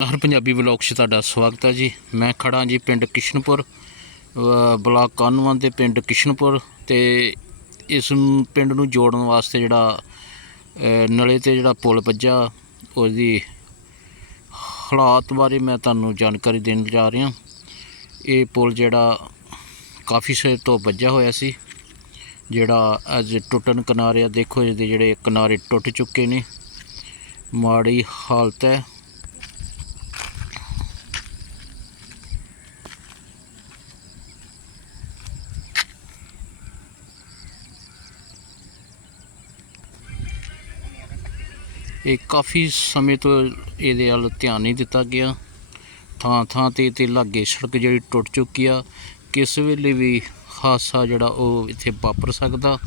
ਹਰ Punjabi vlog 'ਚ ਤੁਹਾਡਾ ਸਵਾਗਤ ਹੈ ਜੀ। ਮੈਂ ਖੜਾ ਜੀ ਪਿੰਡ ਕਿਸ਼ਨਪੁਰ ਬਲਾਕ ਕਾਨਵਾਂ ਦੇ ਪਿੰਡ ਕਿਸ਼ਨਪੁਰ ਤੇ ਇਸ ਪਿੰਡ ਨੂੰ ਜੋੜਨ ਵਾਸਤੇ ਜਿਹੜਾ ਨਲੇ ਤੇ ਜਿਹੜਾ ਪੁਲ ਵੱਜਾ ਉਹਦੀ ਹਾਲਾਤ ਬਾਰੇ ਮੈਂ ਤੁਹਾਨੂੰ ਜਾਣਕਾਰੀ ਦੇਣ ਜਾ ਰਿਹਾ। ਇਹ ਪੁਲ ਜਿਹੜਾ ਕਾਫੀ ਸੇ ਤੋਂ ਵੱਜਾ ਹੋਇਆ ਸੀ, ਜਿਹੜਾ ਅੱਜ ਟੁੱਟਣ ਕਿਨਾਰੇ ਆ। ਦੇਖੋ ਇਹਦੇ ਜਿਹੜੇ ਕਿਨਾਰੇ ਟੁੱਟ ਚੁੱਕੇ ਨੇ। ਮਾੜੀ ਹਾਲਤ ਹੈ। ਇਹ ਕਾਫੀ ਸਮੇਂ ਤੋਂ ਇਹਦੇ ਵੱਲ ਧਿਆਨ ਨਹੀਂ ਦਿੱਤਾ ਗਿਆ। ਥਾਂ ਥਾਂ ਤੇ ਤੇ ਲਾਗੇ ਸੜਕ ਜਿਹੜੀ ਟੁੱਟ ਚੁੱਕੀ ਆ, ਕਿਸ ਵੇਲੇ ਵੀ ਹਾਦਸਾ ਜਿਹੜਾ ਉਹ ਇੱਥੇ ਵਾਪਰ ਸਕਦਾ।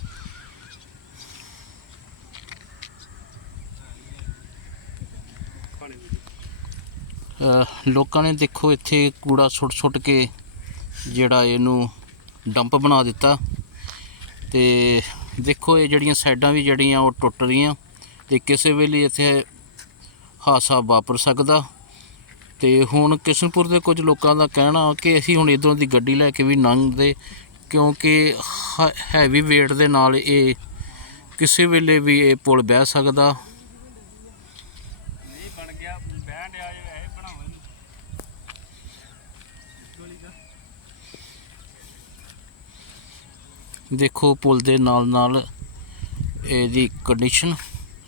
ਲੋਕਾਂ ਨੇ ਦੇਖੋ ਇੱਥੇ ਕੂੜਾ ਸੁੱਟ ਸੁੱਟ ਕੇ ਜਿਹੜਾ ਇਹਨੂੰ ਡੰਪ ਬਣਾ ਦਿੱਤਾ। ਤੇ ਦੇਖੋ ਇਹ ਜਿਹੜੀਆਂ ਸਾਈਡਾਂ ਵੀ ਜਿਹੜੀਆਂ ਉਹ ਟੁੱਟ ਰਹੀਆਂ। ਤੇ ਕਿਸੇ ਵੇਲੇ ਇੱਥੇ ਹਾਦਸਾ ਵਾਪਰ ਸਕਦਾ। ਤੇ ਹੁਣ ਕਿਸ਼ਨਪੁਰ ਦੇ ਕੁਝ ਲੋਕਾਂ ਦਾ ਕਹਿਣਾ ਕਿ ਅਸੀਂ ਹੁਣ ਇਧਰੋਂ ਦੀ ਗੱਡੀ ਲੈ ਕੇ ਵੀ ਲੰਘਦੇ, ਕਿਉਂਕਿ ਹੈਵੀ weight ਦੇ ਨਾਲ ਇਹ ਕਿਸੇ ਵੇਲੇ ਵੀ ਇਹ ਪੁਲ ਬਹਿ ਸਕਦਾ। ਦੇਖੋ ਪੁਲ ਦੇ ਨਾਲ ਨਾਲ ਇਹਦੀ ਕੰਡੀਸ਼ਨ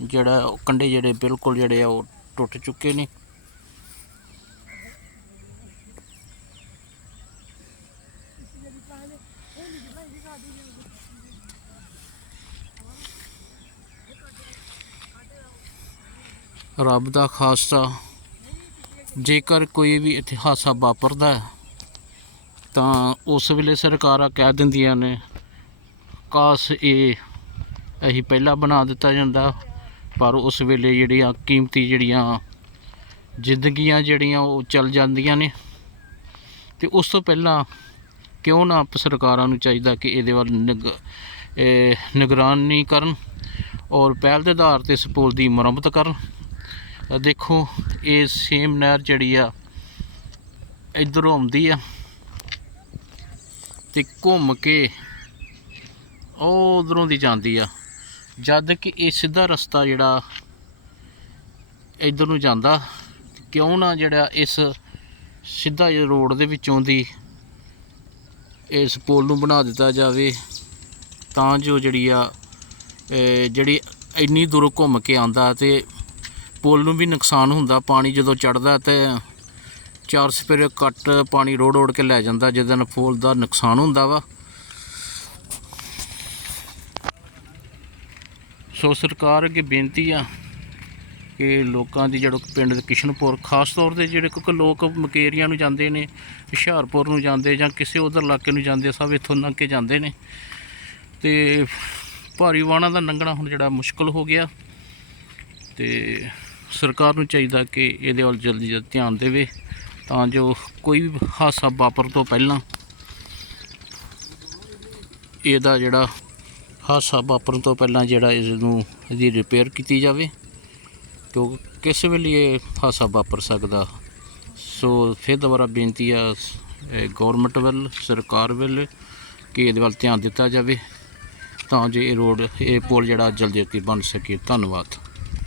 ਜਿਹੜਾ ਉਹ ਕੰਡੇ ਜਿਹੜੇ ਬਿਲਕੁਲ ਜਿਹੜੇ ਆ ਉਹ ਟੁੱਟ ਚੁੱਕੇ ਨੇ। ਰੱਬ ਦਾ ਖਾਸਤਾ, ਜੇਕਰ ਕੋਈ ਵੀ ਇੱਥੇ ਵਾਪਰਦਾ ਤਾਂ ਉਸ ਵੇਲੇ ਸਰਕਾਰਾਂ ਕਹਿ ਦਿੰਦੀਆਂ ਨੇ, ਕਾਸ਼ ਇਹ ਅਸੀਂ ਪਹਿਲਾਂ ਬਣਾ ਦਿੱਤਾ ਜਾਂਦਾ। ਪਰ ਉਸ ਵੇਲੇ ਜਿਹੜੀਆਂ ਕੀਮਤੀ ਜਿਹੜੀਆਂ ਜ਼ਿੰਦਗੀਆਂ ਜਿਹੜੀਆਂ ਉਹ ਚੱਲ ਜਾਂਦੀਆਂ ਨੇ ਤੇ ਉਸ ਤੋਂ ਪਹਿਲਾਂ ਕਿਉਂ ਨਾ ਆਪ ਸਰਕਾਰਾਂ ਨੂੰ ਚਾਹੀਦਾ ਕਿ ਇਹਦੇ ਵੱਲ ਨਿਗ ਨਿਗਰਾਨੀ ਕਰਨ ਔਰ ਪਹਿਲ ਦੇ ਆਧਾਰ ਤੇ ਇਸ ਪੁਲ ਦੀ ਮੁਰੰਮਤ ਕਰਨ। ਦੇਖੋ, ਇਹ ਸੇਮ ਨਹਿਰ ਜਿਹੜੀ ਆ, ਇਧਰੋਂ ਆਉਂਦੀ ਆ ਤੇ ਘੁੰਮ ਕੇ ਉਹ ਉਧਰੋਂ ਦੀ ਜਾਂਦੀ ਆ। ਜਦ ਕਿ ਇਹ ਸਿੱਧਾ ਰਸਤਾ ਜਿਹੜਾ ਇਧਰ ਨੂੰ ਜਾਂਦਾ, ਕਿਉਂ ਨਾ ਜਿਹੜਾ ਇਸ ਸਿੱਧਾ ਇਹ ਰੋਡ ਦੇ ਵਿੱਚੋਂ ਦੀ ਇਸ ਪੁਲ ਨੂੰ ਬਣਾ ਦਿੱਤਾ ਜਾਵੇ, ਤਾਂ ਜੋ ਜਿਹੜੀ ਆ ਜਿਹੜੀ ਇੰਨੀ ਦੂਰੋਂ ਘੁੰਮ ਕੇ ਆਂਦਾ ਤੇ ਪੁਲ ਨੂੰ ਵੀ ਨੁਕਸਾਨ ਹੁੰਦਾ, ਪਾਣੀ ਜਦੋਂ ਚੜਦਾ ਤੇ ਚਾਰ ਸਪੇਰੇ ਕੱਟ ਪਾਣੀ ਰੋੜ ਰੋੜ ਕੇ ਲੈ ਜਾਂਦਾ, ਜਿਹਦੇ ਨਾਲ ਪੁਲ ਦਾ ਨੁਕਸਾਨ ਹੁੰਦਾ ਵਾ। ਸੋ ਸਰਕਾਰ ਅੱਗੇ ਬੇਨਤੀ ਆ ਕਿ ਲੋਕਾਂ ਦੀ ਜਿਹੜਾ ਪਿੰਡ ਕਿਸ਼ਨਪੁਰ, ਖਾਸ ਤੌਰ ਤੇ ਜਿਹੜੇ ਕਿਉਂਕਿ ਲੋਕ ਮਕੇਰੀਆਂ ਨੂੰ ਜਾਂਦੇ ਨੇ, ਹੁਸ਼ਿਆਰਪੁਰ ਨੂੰ ਜਾਂਦੇ ਜਾਂ ਕਿਸੇ ਉਧਰ ਇਲਾਕੇ ਨੂੰ ਜਾਂਦੇ ਸਭ ਇੱਥੋਂ ਲੰਘ ਕੇ ਜਾਂਦੇ ਨੇ। ਤੇ ਭਾਰੀ ਵਾਹਨਾਂ ਦਾ ਲੰਘਣਾ ਹੁਣ ਜਿਹੜਾ ਮੁਸ਼ਕਲ ਹੋ ਗਿਆ। ਤੇ ਸਰਕਾਰ ਨੂੰ ਚਾਹੀਦਾ ਕਿ ਇਹਦੇ ਵੱਲ ਜਲਦੀ ਜਲਦੀ ਧਿਆਨ ਦੇਵੇ, ਤਾਂ ਜੋ ਕੋਈ ਵੀ ਹਾਦਸਾ ਵਾਪਰ ਤੋਂ ਪਹਿਲਾਂ ਇਹਦਾ ਜਿਹੜਾ ਹਾਦਸਾ ਵਾਪਰਨ ਤੋਂ ਪਹਿਲਾਂ ਜਿਹੜਾ ਇਸ ਨੂੰ ਇਹਦੀ ਰਿਪੇਅਰ ਕੀਤੀ ਜਾਵੇ, ਕਿਉਂਕਿ ਕਿਸੇ ਵੇਲੇ ਇਹ ਹਾਦਸਾ ਵਾਪਰ ਸਕਦਾ? ਸੋ ਫਿਰ ਦੁਬਾਰਾ ਬੇਨਤੀ ਆ ਗਵਰਨਮੈਂਟ ਵੱਲ, ਸਰਕਾਰ ਵੱਲ ਕਿ ਇਹਦੇ ਵੱਲ ਧਿਆਨ ਦਿੱਤਾ ਜਾਵੇ, ਤਾਂ ਜੋ ਇਹ ਰੋਡ ਇਹ ਪੁਲ ਜਿਹੜਾ ਜਲਦੀ ਜਲਦੀ ਬਣ ਸਕੇ। ਧੰਨਵਾਦ।